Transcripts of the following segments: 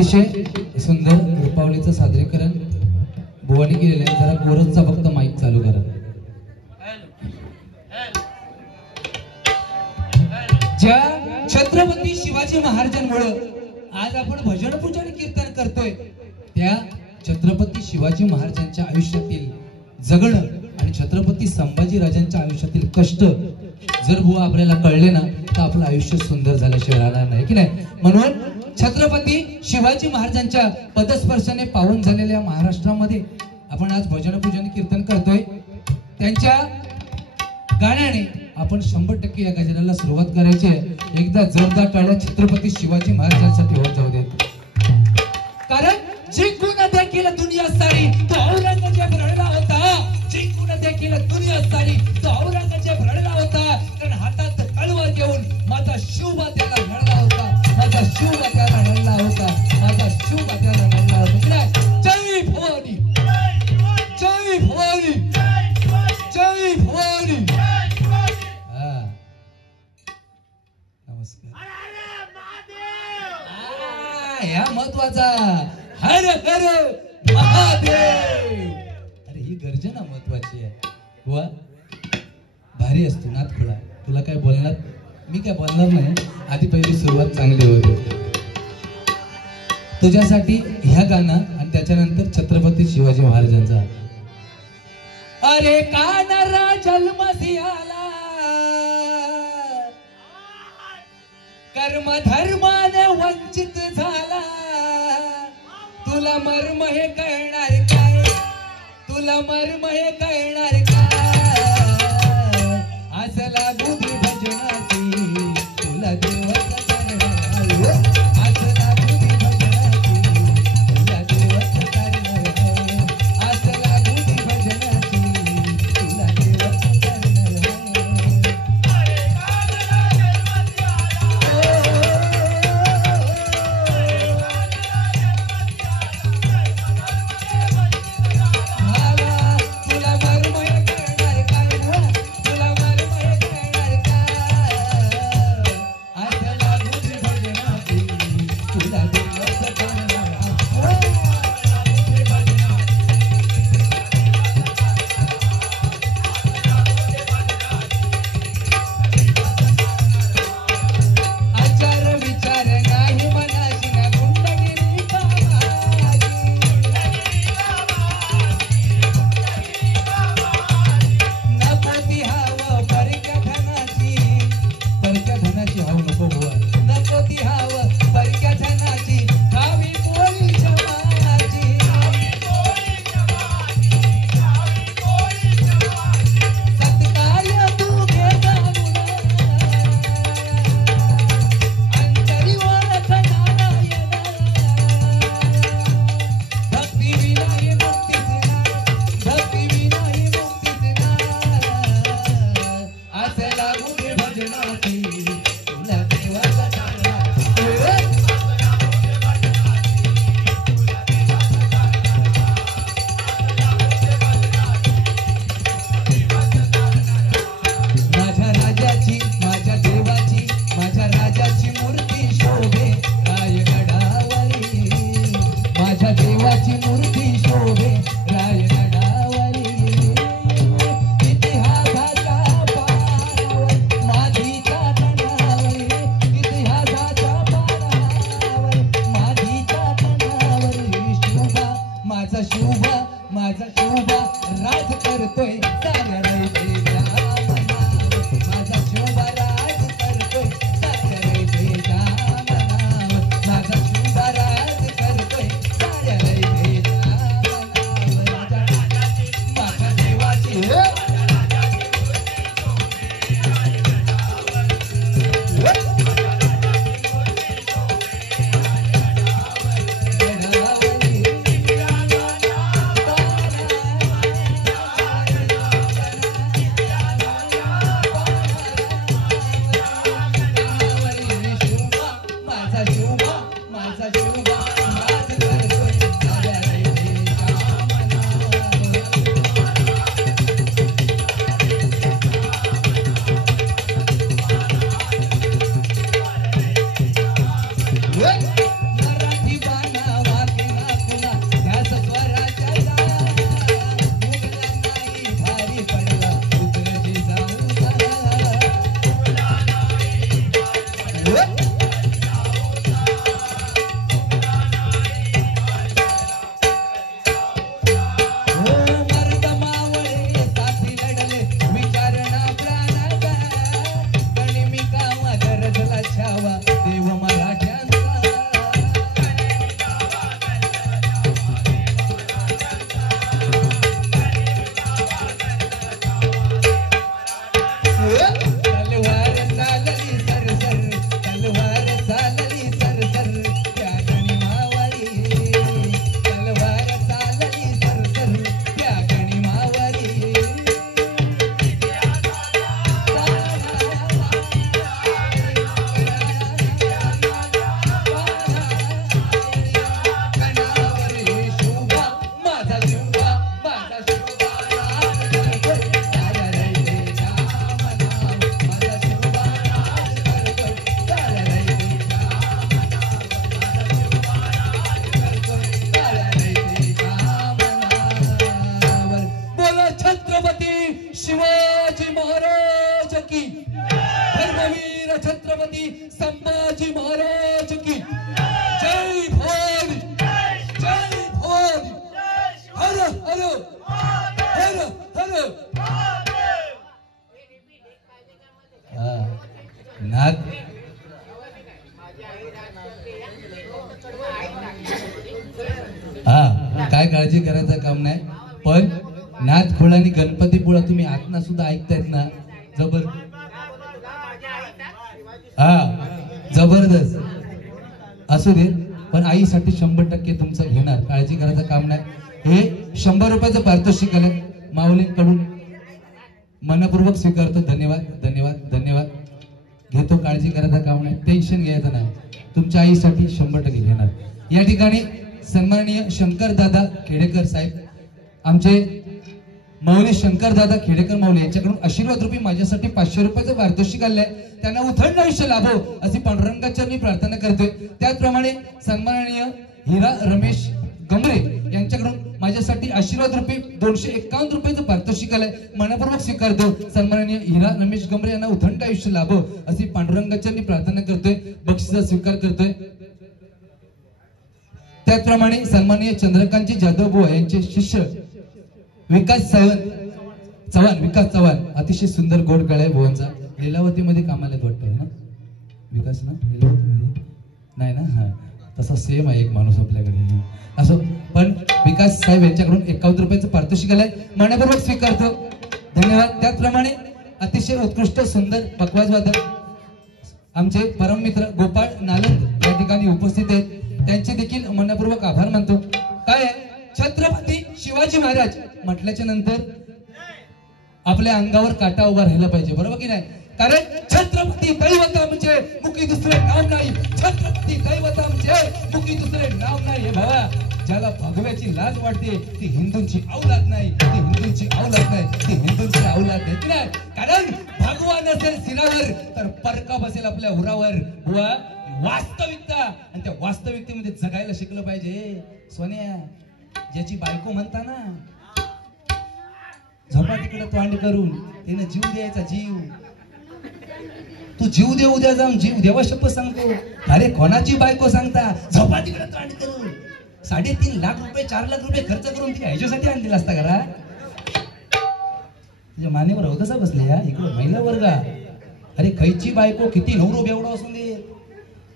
अतिशय सुंदर रूपावलीचं सादरीकरण बुवानी केलेलं आहे. जरा कोरसचा फक्त माईक चालू करा. ज्या छत्रपती शिवाजी महाराजांमुळे आज आपण भजन पूजन कीर्तन करतोय त्या छत्रपती शिवाजी महाराजांच्या आयुष्यातील जगणं आणि छत्रपती संभाजी राजांच्या आयुष्यातील कष्ट जर बुवा आपल्याला कळले ना तर आपलं आयुष्य सुंदर झाल्याशिवाय राहणार नाही की नाही. म्हणून छत्रपती शिवाजी महाराजांच्या पदस्पर्शाने पावन झालेल्या महाराष्ट्रामध्ये आपण आज भजन पूजन कीर्तन करतोय. त्यांच्या गाण्याने आपण 100% या गजराला सुरुवात करायची आहे. एकदा जोरदार टाळ्या छत्रपती शिवाजी महाराजांसाठी होत जाऊ देत. कारण जिंकून देखील दुनिया सारी तो औरंगजेब रडला होता. जिंकून देखील दुनिया सारी तो औरंगजेब रडला होता. कारण हातात तलवार घेऊन माझा शिवबा त्याला रडला होता. माझा शिवबा त्याला रडला होता. माझा शिवबा त्याला रडला होता. जय भवानी, जय भवानी, जय भवानी. नमस्कार. या महत्वाचा हर हर महादेव. अरे ही गर्जना महत्वाची आहे. वा भारी असतो नाथ खुळा. तुला काय बोलणार मी काय बोलणार नाही. आधी पहिली सुरुवात चांगली होती तुझ्यासाठी ह्या गाणं आणि त्याच्यानंतर छत्रपती शिवाजी महाराजांचा. अरे कानरा जन्मसी आला कर्म धर्माने वंचित झाला. तुला मर्म हे कळणार काय, तुला मर्म हे कळणार काय. असला बुद्धी भजनाची तुला देवच करणार. असला बुद्धी भजनाची तुला देवच करणार. असला बुद्धी भजनाची तुला देवच करणार. तुला की, धर्मवीर छत्रपती संभाजी महाराज की जय भवानी, जय भवानी, हर हर हर हर. नाथ काय काळजी करायचं काम नाही, पण नाथ खोळ आणि गणपतीपुळा तुम्ही आतना सुद्धा ऐकतायत ना, जबरदस्त असू दे. पण आईसाठी 100% तुमचं घेणार, काळजी करायचं काम नाही. हे 100 रुपयाचं पारितोषिक आलं माऊलींकडून, मनपूर्वक स्वीकारतो. धन्यवाद धन्यवाद धन्यवाद. घेतो, काळजी करायचं काम नाही, टेन्शन घ्यायचं नाही. तुमच्या आईसाठी 100% घेणार. या ठिकाणी सन्माननीय शंकर दादा खेडेकर साहेब, आमचे माऊली शंकर दादा खेडेकर माऊली यांच्याकडून आशीर्वाद रूपी माझ्यासाठी 500 रुपयाचं पारितोषिक आलंय. त्यांना उथंड आयुष्य लाभो अशी पांडुरंगाच्या मी प्रार्थना करतोय. त्याचप्रमाणे सन्माननीय हिरा रमेश गमरे यांच्याकडून माझ्यासाठी आशीर्वाद रूपी 251 रुपयाचं पारितोषिक आलंय, मनपूर्वक स्वीकारतो. सन्माननीय हिरा रमेश गमरे यांना उथंड आयुष्य लाभो अशी पांडुरंगाच्या मी प्रार्थना करतोय, बक्षिसाचा स्वीकार करतोय. त्याचप्रमाणे सन्माननीय चंद्रकांतजी जाधव बुवा यांचे शिष्य विकास चव्हाण, अतिशय सुंदर गोड गळा आहे बुवांचा. लीलावतीमध्ये कामाला वाटतं ना विकास ना, लीलावतीमध्ये नाही ना, हा तसा सेम आहे एक माणूस आपल्याकडे असो. पण विकास साहेब यांच्याकडून 51 रुपयाचं पारितोषिक आलंय, मनपूर्वक स्वीकारतो. धन्यवाद. त्याचप्रमाणे अतिशय उत्कृष्ट सुंदर पखवाज वादक आमचे परम मित्र गोपाळ नालंद या ठिकाणी उपस्थित आहेत, त्यांचे देखील मनपूर्वक आभार मानतो. काय आहे, छत्रपती शिवाजी महाराज म्हटल्याच्या नंतर आपल्या अंगावर काटा उभा राहिला पाहिजे, बरोबर की नाही? कारण छत्रपती दैवत आमचे मुखी दुसरे नाव नाही, छत्रपती दैवत आमचे मुखी दुसरे नाव नाही. हे भावा, ज्याला भगव्याची लाज वाटते ती हिंदूंची औलाद नाही, ती हिंदूंची औलाद नाही, ती हिंदूंची औलाद नाही. कारण भगवा नसेल सिरावर तर परका बसेल आपल्या उरावर. बुवा, वास्तविकता, आणि त्या वास्तविकतेमध्ये जगायला शिकलं पाहिजे. सोन्या, ज्याची बायको म्हणता ना, झोपा तिकडे तोंड करून त्याने जीव द्यायचा, जीव तू जीव दे, उद्या जाऊन जीव देवा शपथ सांगतो. अरे कोणाची बायको सांगता, झोपा तिकडे तोंड करून. 3.5 लाख रुपये 4 लाख रुपये खर्च करून ती ह्याच्यासाठी आणलेला असता करा. तुझ्या मानेवर अवदसा बसले या इकडं महिला वर्गा. अरे खैची बायको, किती नवरो बेवडा असून दे,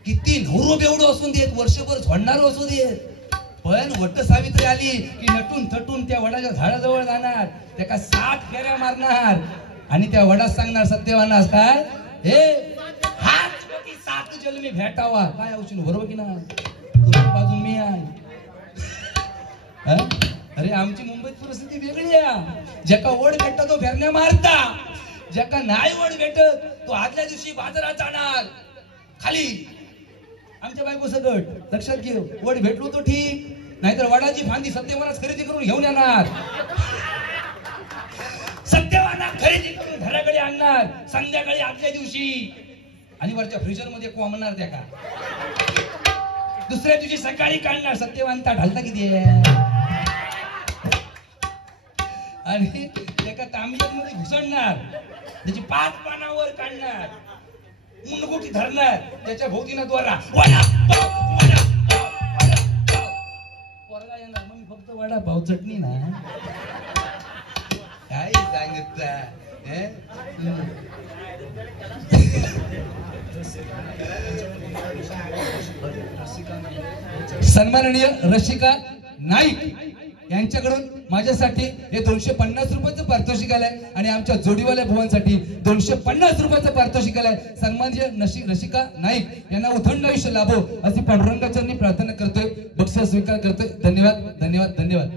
किती नवरो बेवडा असून देत, वर्षभर झोडणार असू देत, पण वट सावित्री आली की नटून थटून त्या वडाच्या झाडाजवळ जाणार, त्याका 60 फेऱ्या मारणार आणि त्या वडात सांगणार सत्यवानास काय, हे हाच पती 7 जन्मी भेटावा. काय औषध, बरोबर की नाही? तुझ्या बाजून मी आहे. अरे आमची मुंबईत परिस्थिती वेगळी आहे. ज्याका वड भेटत तो फेरण्या मारता, ज्याका नाही वड भेटत तो आदल्या दिवशी बाजारात जाणार खाली. आमच्या बायको सगट लक्षात घे, वड भेटलो तो ठीक, नाहीतर वडाची फांदी सत्यवानास खरेदी करून घेऊन येणार, सत्यवाना खरेदी करून घराकडे आणणार संध्याकाळी आदल्या दिवशी, आणि वरच्या फ्रीजर मध्ये कोंबणार त्या का. दुसऱ्या दिवशी सकाळी काढणार, सत्यवानता ढालता किती आणि एका तांब्यात मध्ये घुसळणार, त्याची 5 पानावर काढणार, मुंडगोटी धरणार, त्याच्या भोवतीनं द्वारा पोरगा येणार. मग मी फक्त वडा पाव चटणी ना, काय सांगितलं. सन्माननीय रसिका नाईक यांच्याकडून माझ्यासाठी हे 250 रुपयाचं पारितोषिक आलंय, आणि आमच्या जोडीवाल्या भुवांसाठी 250 रुपयाचं पारितोषिक आलंय. सन्माननीय रसिका नाईक यांना उथंड आयुष्य लाभो अशी पांडुरंगाचरणी प्रार्थना करतोय, बक्षीस स्वीकार करतोय. धन्यवाद धन्यवाद धन्यवाद.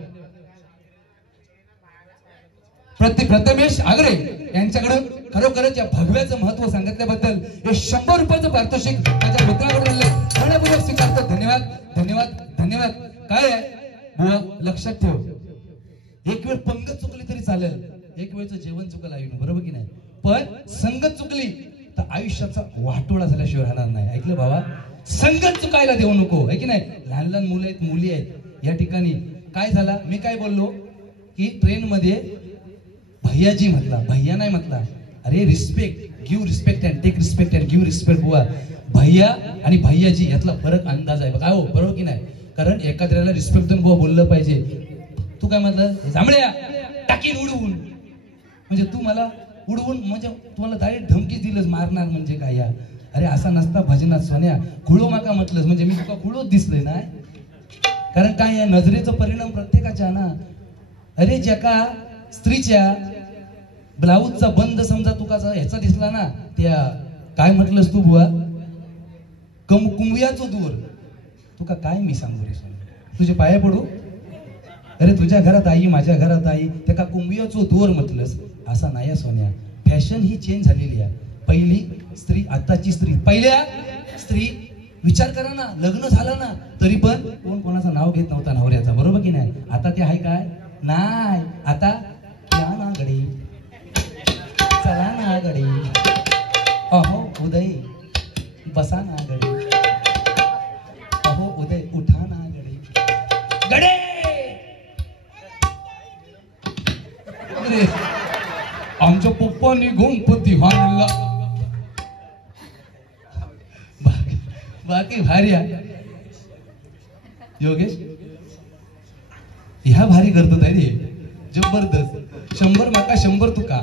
प्रथमेश आगरे यांच्याकडून खरोखरच या भगव्याचं महत्व सांगितल्याबद्दल हे 100 रुपयाचं पारितोषिक माझ्या मित्राकडून आले, मनपूर्वक स्वीकारतो. धन्यवाद धन्यवाद धन्यवाद. काय आहे बुवा, लक्षात ठेव, एक वेळ पंगत चुकली तरी चालेल, एक वेळचं जेवण चुकलं आईनं, बरोबर की नाही? पण संगत चुकली तर आयुष्याचा वाटोळा झाल्याशिवाय राहणार नाही. ऐकलं बाबा, संगत चुकायला देऊ नको, आहे की नाही? लहान लहान मुलं आहेत, मुली आहेत. या ठिकाणी काय झाला, मी काय बोललो की ट्रेन मध्ये भैयाजी म्हटला, भैया नाही म्हटला. अरे respect, give respect and take respect and give respect बुवा. भैया आणि भैयाजी यातला फरक अंदाज आहे काय हो, बरोबर की नाही? कारण एखाद्याला रिस्पेक्ट देऊन बुवा बोललं पाहिजे. तू काय म्हटलं, जांभळ्या टाकीन उडवून, म्हणजे तू मला उडवून म्हणजे तुम्हाला डायरेक्ट धमकी दिलंच मारणार म्हणजे काय या? अरे असा नसता भजनात सोन्या, खुळो माका म्हटलंस म्हणजे मी तुका खुळोच दिसलोय ना. कारण काय या नजरेचा परिणाम प्रत्येकाच्या ना. अरे ज्याका स्त्रीच्या ब्लाऊजचा बंद समजा तुका ह्याचा दिसला ना, त्या काय म्हटलंस तू बुवा, कुंभियाचो दूर. तुका काय मी सांगू रे सोन्या, तुझे पाया पडू. अरे तुझ्या घरात आई, माझ्या घरात आई, त्या कुंभियाचो दूर म्हटलंस. असा नाही सोन्या. फॅशन ही चेंज झालेली आहे. पहिली स्त्री, आताची स्त्री. पहिल्या स्त्री विचार करा ना, लग्न झालं ना तरी पण कोण कोणाचं नाव घेत नव्हता नवऱ्याचा, बरोबर की नाही? आता ते आहे काय? नाही. आता या ना गडे, चला ना गडे, अहो उदय बसा ना गडे, अहो उदय उठा ना गडे, गडे. आमच्या पप्पांनी गणपती हाणला. बाकी भारी आहे योगेश, ह्या भारी करतो रे, जबरदस्त. 100 माका 100 तुका,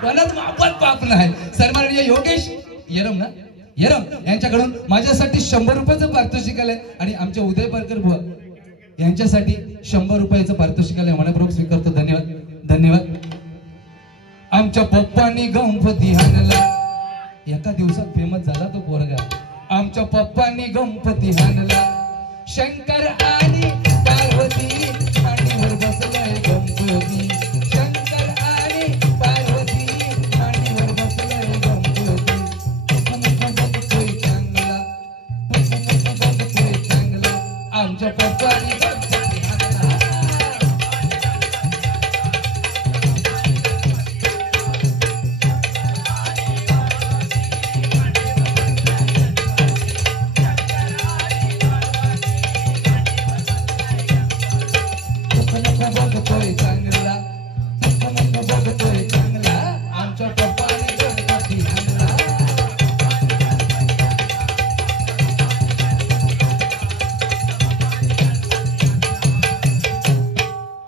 कोणाच मापात पाप नाही. सन्माननीय योगेश येरम ना, येरम यांच्याकडून माझ्यासाठी 100 रुपयाचं पारितोषिक आलंय आणि आमच्या उदय पारकर बुवा यांच्यासाठी 100 रुपयाचं पारितोषिक आलंय. मनपूर्वक स्वीकारतो. धन्यवाद, धन्यवाद. आमच्या पप्पांनी गणपती हाणला. एका दिवसात फेमस झाला तो पोरगा. आमच्या पप्पांनी गणपती हाणला. शंकर आणि पार्वती मांडीवर बसलाय गणपती. शंकर आणि पार्वती मांडीवर बसलाय गणपती. बघतोय चांगला, बघतोय चांगला. आमच्या पप्पांनी गणपती हाणला. बघतोय चांगला, बघतोय चांगला. आमच्या पप्पाने गणपती हाणला.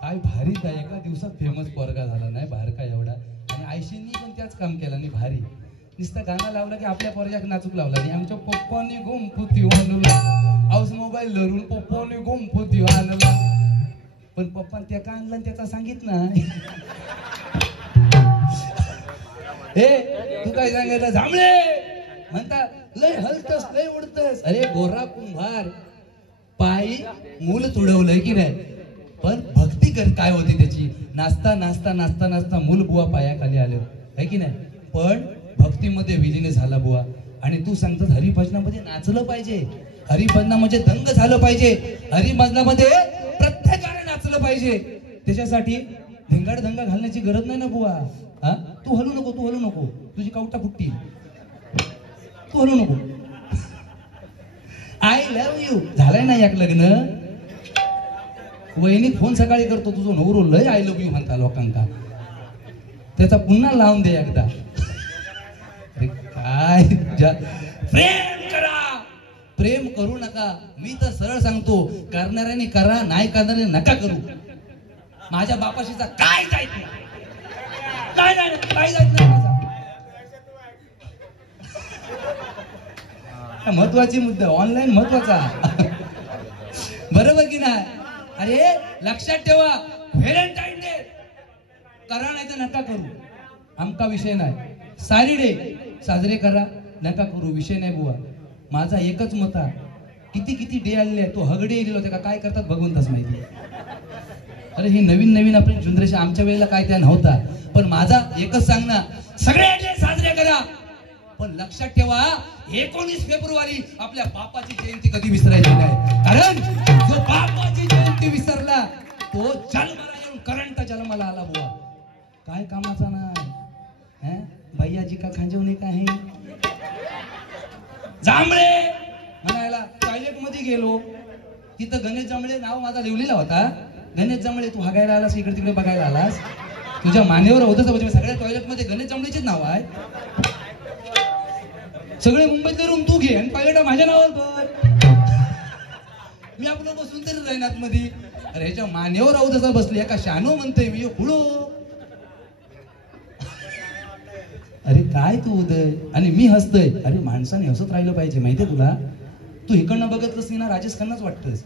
काय भारी त्या एका दिवसात फेमस पोरगा झाला नाही बारका एवढा. आणि आयशींनी पण त्याच काम केलं नाही भारी. नुसतं गाणं लावलं की आपल्या पोरजाक नाचूक लावला नाही. आमच्या पप्पाने गणपती हाणला. हाऊस मोबाईल धरून पप्पाने गणपती हाणला. पण पप्पा त्या का आणला त्याचा सांगित ना. हे तू काय सांगितलं, जांभळे म्हणता लय हलतस लय उडतस. अरे गोरा कुंभार पायी मूल तुडवलंय की नाही, पण भक्ती कर काय होती त्याची. नाचता नाचता नाचता नाचता मूल बुवा पायाखाली आलं आहे की नाही, पण भक्तीमध्ये विलीन झाला बुवा. आणि तू सांगतस हरिभजनामध्ये नाचलं पाहिजे, हरिभजनामध्ये दंग झालं पाहिजे, हरिभजनामध्ये प्रत्येकाने नाचलं पाहिजे. त्याच्यासाठी धिंगाड दंगा घालण्याची गरज नाही ना बुवा. हा तू हलू नको, तू हलू नको, तुझी कावटा फुटती, तू हलू नको. आय लव्ह यू झालंय ना एक लग्न. वहिनी फोन सकाळी करतो, तुझं नवरो लय आय लव्ह यू म्हणता लोकांका, त्याचा पुन्हा लावून दे एकदा. अरे काय प्रेम करा, प्रेम करू नका. मी तर सरळ सांगतो, करणाऱ्याने करा, नाही करणारे नका करू. माझ्या बापाशीचा काय जायत नाही, काय जायत नाही माझा. महत्वाची मुद्दा ऑनलाईन महत्वाचा. बरोबर की नाही? अरे लक्षात ठेवा, व्हॅलेंटाईन डे करा नाही तर नका करू, आमका विषय नाही. सारी डे साजरे करा, नका करू, विषय नाही बुवा. माझा एकच मत आहे. किती किती डे आलेले आहे, तो हगडे येलेलो होते का काय करतात भगवंताच माहिती. अरे हे नवीन नवीन आपली जनरेशन, आमच्या वेळेला काय त्या नव्हता. पण माझा एकच सांगणं, सगळे डे साजरे करा, पण लक्षात ठेवा 19 फेब्रुवारी आपल्या बापाची जयंती कधी विसरायची नाही. कारण जो बापाची जयंती विसरला तो जन्माला येऊन करंट जन्माला आला बुवा. काय कामाचा नाही. भैयाजी का खांजवणे का आहे. जांभळे म्हणायला टॉयलेट मध्ये गेलो, तिथं गणेश जांभळे नाव माझा लिहिलेला होता. गणेश जांभळे तू हागायला आलास, इकडे तिकडे बघायला आलास, तुझ्या मानेवर होतं. सगळ्या टॉयलेट मध्ये गणेश सगळे मुंबईतले रूम तू घे आणि पायलट माझ्या नावावर कर. मी आपलं बसून तरी राहणार मध्ये. अरे ह्याच्या मानेवर राहू तसा बसले का शानो म्हणतोय मी हुळो. अरे काय तू उदय आणि मी हसतोय. अरे माणसाने हसत राहिलं पाहिजे माहितीये तुला. तू इकडनं बघतलंस नाही ना राजेश खन्नाच वाटतस.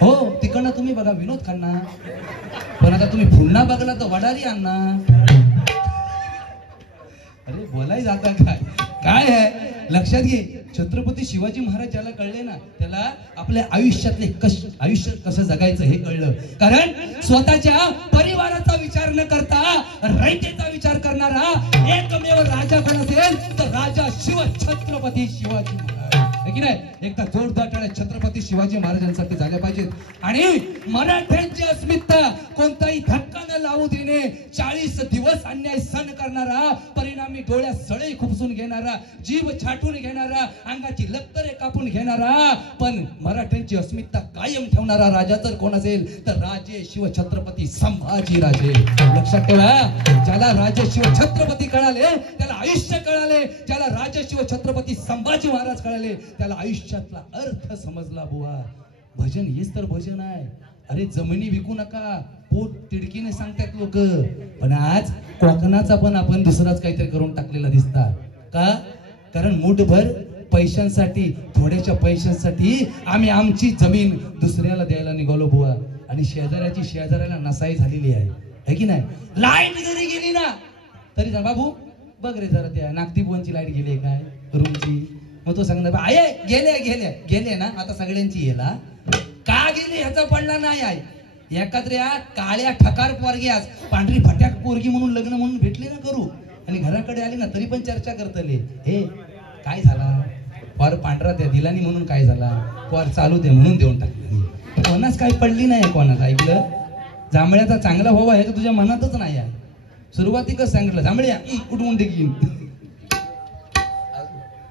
हो तिकडनं तुम्ही बघा विनोद खन्ना. पण आता तुम्ही पुन्हा बघला तर वडारी अण्णा. अरे बोलाय जाता काय काय आहे लक्षात घे. छत्रपती शिवाजी महाराज ज्याला कळले ना त्याला आपल्या आयुष्यातले आयुष्य कसं जगायचं हे कळलं. कारण स्वतःच्या परिवाराचा विचार न करता रयतेचा विचार करणारा एकमेव राजा कोण असेल तर राजा शिव छत्रपती शिवाजी महाराज. की नाही एकदा जोरदार टाळ्या छत्रपती शिवाजी महाराजांसाठी झाल्या पाहिजेत. आणि मराठ्यांची अस्मिता कोणताही धक्का न लावू देणे 40 दिवस अन्याय सहन करणारा परिणामी डोळ्यात सळे खुपसून घेणारा जीव छाटून घेणारा अंगाची लक्तरे कापून घेणारा पण मराठ्यांची अस्मिता कायम ठेवणारा राजा जर कोण असेल तर राजे शिव छत्रपती संभाजी राजे. लक्षात ठेवा ज्याला राजे शिव छत्रपती कळाले त्याला आयुष्य कळाले. ज्याला राजे शिव छत्रपती संभाजी महाराज कळाले त्याला आयुष्यातला अर्थ समजला बुवा. भजन हेच तर भजन आहे. अरे जमिनी विकू नका पोट तिडकीने सांगतात लोक. पण आज कोकणाचा पण आपण दुसराच काहीतरी करून टाकलेला दिसता का. कारण मुठभर पैशांसाठी थोड्याच्या पैशांसाठी आम्ही आमची जमीन दुसऱ्याला द्यायला निघालो बुवा. आणि शेजाऱ्याची शेजाऱ्याला नसाई झालेली आहे की नाही. लाईट जरी गेली ना तरी जा बाबू बघ रे जरा त्या नागतीपुवांची लाईट गेली काय रूमची. मग तो सांगणार आये गेले गेले गेले ना आता सगळ्यांची येला का गेली ह्याचा पडला नाही आहे. एखाद्या काळ्या ठकार पोरगी आज पांढरी फटाक पोरगी म्हणून लग्न म्हणून भेटले ना करू आणि घराकडे आले ना तरी पण चर्चा करतले हे काय झाला पोर पांढरा त्या दिलानी म्हणून काय झाला पोर चालू दे म्हणून देऊन टाकली. कोणाच काही पडली नाही. कोणाच ऐकलं जांभळ्याचा चांगला व्हावा हे तर तुझ्या मनातच नाही आहे. सुरुवातीकच सांगितलं जांभळ्या उठवून टेकीन.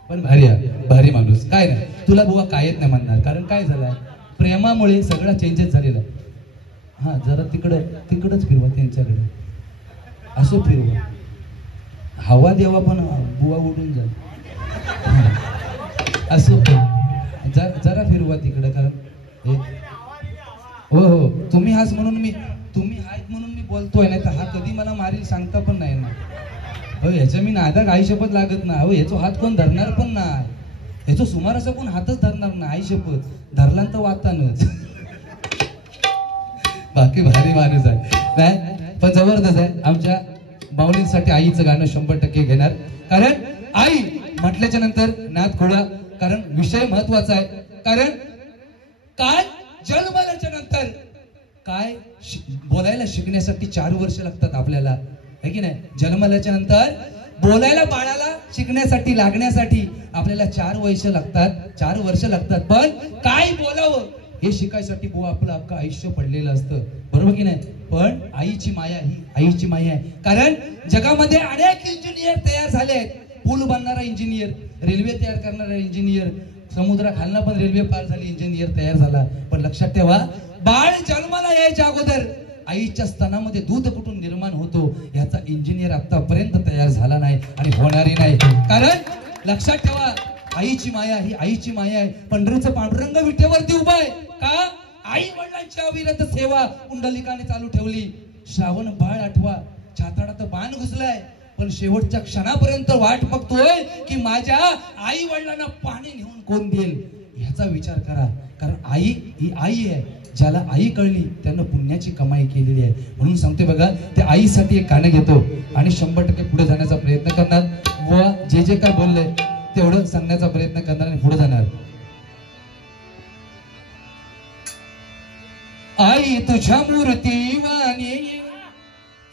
पण भारी भारी माणूस काय नाही तुला बुवा कायच नाही म्हणणार. कारण काय झालंय प्रेमामुळे सगळा चेंजेस झालेला. हा जरा तिकडच फिरवा त्यांच्याकडे असं फिरवा हवा देवा पण बुवा उडून जा असं जरा फिरवा तिकडे. कारण हो हो तुम्ही हाच म्हणून मी बोलतोय नाही तर हा कधी मला मारील सांगता पण नाही ना. हो ह्याच्या मी नादाक आई शपथ लागत ना. हो ह्याचा हात कोण धरणार पण नाही. ह्याचा सुमार असा कोण हातच धरणार ना. आई शपथ धरला तर वागतानच. बाकी भारी माणूस आहे नाही पण जबरदस्त आहे. आमच्या माऊलींसाठी आईचं गाणं 100% घेणार. कारण आई म्हटल्याच्या नंतर नाद खोडा. कारण विषय महत्वाचा आहे. कारण काय जन्मल्याच्या नंतर काय बोलायला शिकण्यासाठी 4 वर्ष लागतात आपल्याला है की नाही. जन्मल्याच्या नंतर बोलायला बाळाला शिकण्यासाठी लागण्यासाठी आपल्याला 4 वर्ष लागतात. पण काय बोलावं हे शिकायसाठी बुवा आपलं अख्खं आयुष्य पडलेलं असतं बरोबर की नाही. पण आईची माया ही आईची माया आहे. कारण जगामध्ये अनेक इंजिनियर तयार झाले आहेत. पूल बांधणारा इंजिनियर रेल्वे तयार करणारा इंजिनियर समुद्राखालना पण रेल्वे पार झाली इंजिनियर तयार झाला. पण लक्षात ठेवा बाळ जन्माला यायच्या अगोदर आईच्या स्तनामध्ये दूध कुठून निर्माण होतो याचा इंजिनियर आतापर्यंत तयार झाला नाही आणि होणारही नाही. कारण लक्षात ठेवा आईची माया ही आईची माया आहे. पंढरीचं पांडुरंग विठेवरती उभा आहे का आई वडिलांची अविरत सेवा पुंडलिकाने चालू ठेवली. श्रावण बाळ आठवा छाताडात बाण घुसलाय पण शेवटच्या क्षणापर्यंत वाट बघतोय की माझ्या आई वडिलांना पाणी नेऊन कोण देईल ह्याचा विचार करा. कारण आई ही आई आहे. ज्याला आई कळली त्यानं पुण्याची कमाई केलेली आहे. म्हणून सांगते बघा त्या आईसाठी एक गाणं घेतो आणि 100% पुढे जाण्याचा प्रयत्न करणार व जे काय बोलले तेवढं सांगण्याचा प्रयत्न करणार आणि पुढे जाणार. आई तुझ्या मूर्ती वाणी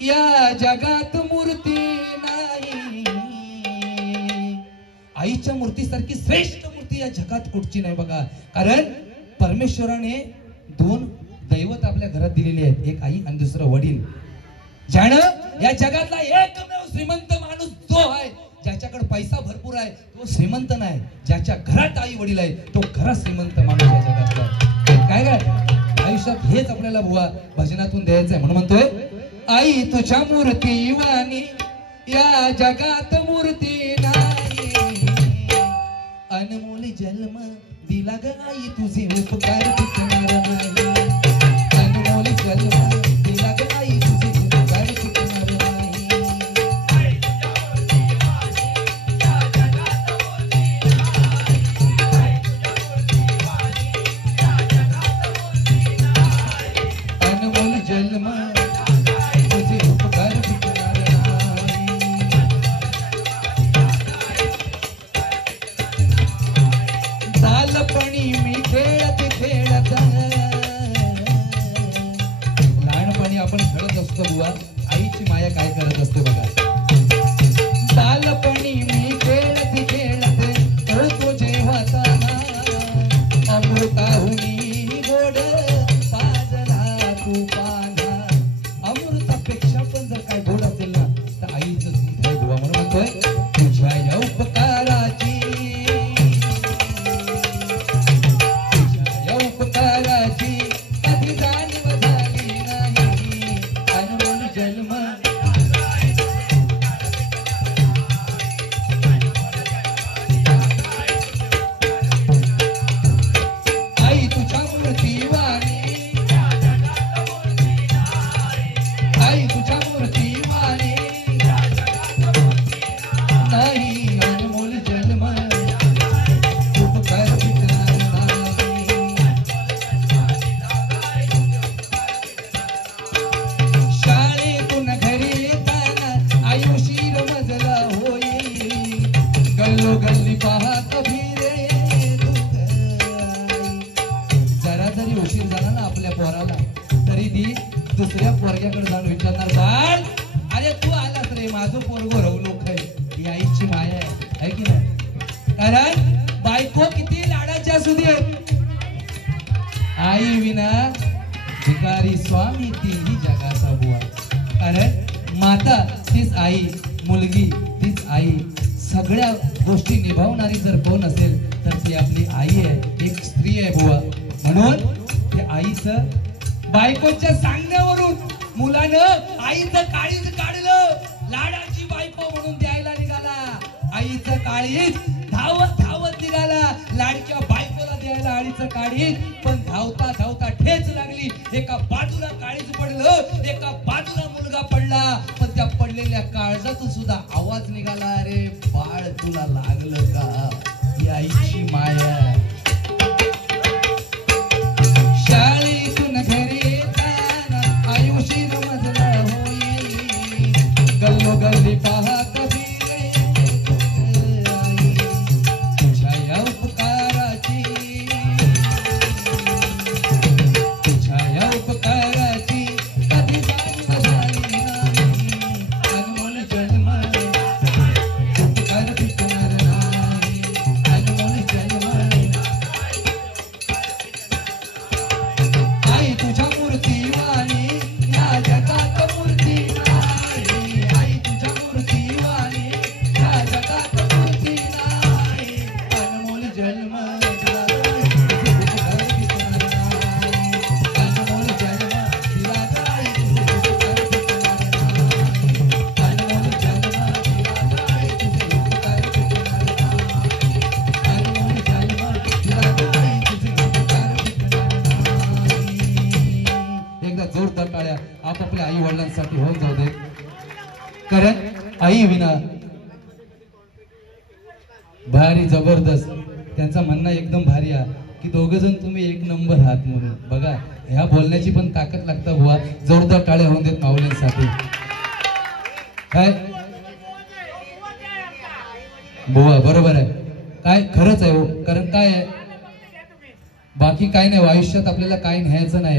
या जगात मूर्ती नाही. आईच्या मूर्तीसारखी श्रेष्ठ मूर्ती या जगात कुठची नाही बघा. कारण परमेश्वराने 2 दैवत आपल्या घरात दिलेले आहेत. एक आई आणि दुसरं वडील. ज्यानं या जगातला एकमेव श्रीमंत माणूस जो आहे ज्याच्याकडे पैसा भरपूर आहे तो श्रीमंत नाही. ज्याच्या घरात आई वडील आहे तो घरात श्रीमंत माणूस या जगातला. काय काय आयुष्यात हेच आपल्याला बुवा भजनातून द्यायचं आहे. म्हणून म्हणतोय आई तुझ्या मूर्ती वाणी या जगात मूर्ती नाही. अनमोल जन्म दिला ग आई तुझे उपकार चुकणार नाही अनमोल जन्म दिला ग आई तुझे उपकार चुकणार नाही अनमोल जन्म तुझे उपकार चुकणार नाही बालपणी मी खेळत खेळत लहानपणी आपण खेळत असतो बुवा आईची माया काय करत असते बघा बालपणी मी खेळत खेळत तो जेव्हा अमृताहुनी गोड पाजला तू पाना अमृतापेक्षा पण जर काय गोड असेल ना तर आईचं दूध आहे बुवा म्हणून म्हणतोय तुझ्या या उपकाराची कधी जाणीव झाली नाही अनमोल जन्म आई तुझ्या मूर्तीवाणी आई तुझ्या मूर्तीवाणी नाही अनमोल जन्म उपकार विकणार नाही शाळेतून घरी येताना आई उशीर मजला होई गल्लोगल्ली पाहत फिरे जरा जरी उशीर झाला ना आपल्या पोराला तरी ती दुसऱ्या पोरग्याकडे जाऊन विचारणार बाळ अरे तू आलास रे माझं पोरगो रवलो काय ही आईची माया आहे की नाही कारण बायको किती लाडाची असू दे आई विना भिकारी स्वामी तीही जगाचा बुवा कारण माता तीच आई मुलगी तीच आई सगळ्या गोष्टी निभावणारी जर कोण असेल तर ती आपली आई आहे एक स्त्री आहे बुवा म्हणून ते आईचं बायकोच्या सांगण्यावरून मुलानं आईचं काळीज काढलं लाडाची बायको म्हणून द्यायला निघाला आईचं काळीज धावत धावत निघाला लाडक्या बायकोला द्यायला आईचं काळीज पण धावता धावता ठेच लागली एका बाजूला काळीज पडलं एका बाजूला मुलगा पडला पण त्या पडलेल्या काळजातून सुद्धा आवाज निघाला अरे बाळ तुला लागलं का ही आईची माया शाळेतून घरी येताना आई उशीर मजला होई गल्लोगल्ली पाहत फिरे आई तुझ्या या उपकाराची तुझ्या या उपकाराची कधी जाणीव झाली नाही अनमोल जन्म उपकार विकणार नाही अनमोल जन्म आई तुझ्या मूर्तीवाणी या जगात मूर्ती नाही आई तुझ्या मूर्तीवाणी या जगात मूर्ती नाही अनमोल जन्म दिला तुझे उपकार विकणार नाही अनमोल जन्म दिला आई तुझे उपकार विकणार नाही अनमोल जन्म दिला आई तुझे उपकार विकणार नाही अनमोल जन्म दिला आई तुझे उपकार विकणार नाही एकदा जोरदार टाळ्या आपापल्या आई वडिलांसाठी होऊन जाऊ दे कारण आई विना भारी जबरदस्त त्यांचा म्हणणं एकदम भारी आहे की दोघे जण तुम्ही एक नंबर आहात म्हणून बघा ह्या बोलण्याची पण ताकद लागतं बुवा जोरदार टाळ्या होऊन देत माऊलींसाठी काय बुवा बरोबर आहे काय खरंच आहे हो कारण काय आहे बाकी काय नाही आयुष्यात आपल्याला काय न्यायचं नाही